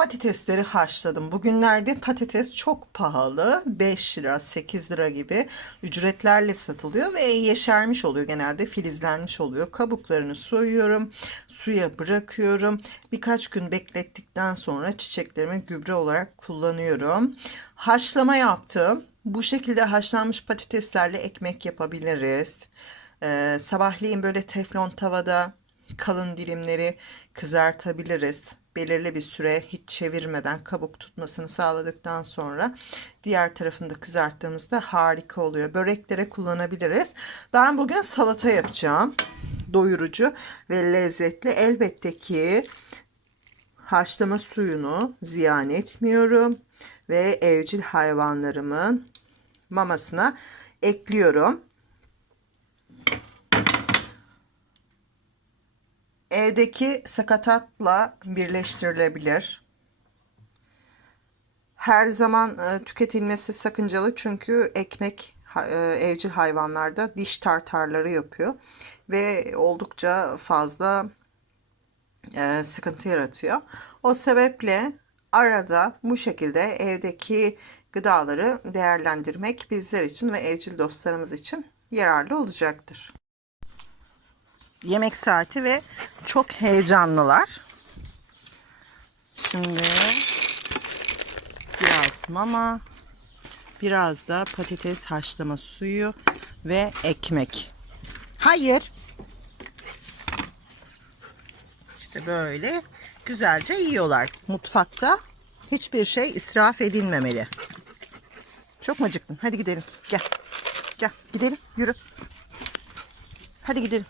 Patatesleri haşladım. Bugünlerde patates çok pahalı. 5 lira, 8 lira gibi ücretlerle satılıyor ve yeşermiş oluyor genelde filizlenmiş oluyor. Kabuklarını soyuyorum. Suya bırakıyorum. Birkaç gün beklettikten sonra çiçeklerimi gübre olarak kullanıyorum. Haşlama yaptım. Bu şekilde haşlanmış patateslerle ekmek yapabiliriz. Ee, sabahleyin böyle teflon tavada kalın dilimleri kızartabiliriz. Belirli bir süre hiç çevirmeden kabuk tutmasını sağladıktan sonra diğer tarafını da kızarttığımızda harika oluyor. Böreklere kullanabiliriz. Ben bugün salata yapacağım. Doyurucu ve lezzetli. Elbette ki haşlama suyunu ziyan etmiyorum ve evcil hayvanlarımın mamasına ekliyorum. Evdeki sakatatla birleştirilebilir. Her zaman e, tüketilmesi sakıncalı çünkü ekmek e, evcil hayvanlarda diş tartarları yapıyor ve oldukça fazla e, sıkıntı yaratıyor. O sebeple arada bu şekilde evdeki gıdaları değerlendirmek bizler için ve evcil dostlarımız için yararlı olacaktır. Yemek saati ve çok heyecanlılar. Şimdi biraz mama, biraz da patates haşlama suyu ve ekmek. Hayır. İşte böyle güzelce yiyorlar. Mutfakta hiçbir şey israf edilmemeli. Çok mu acıktın? Hadi gidelim. Gel. Gel gidelim. Yürü. Hadi gidelim.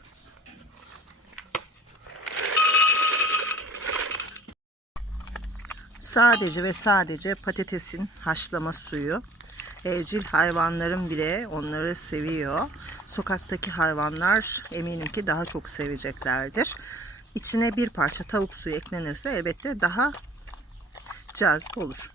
Sadece ve sadece patatesin haşlama suyu. Evcil hayvanların bile onları seviyor. Sokaktaki hayvanlar eminim ki daha çok seveceklerdir. İçine bir parça tavuk suyu eklenirse elbette daha cazip olur.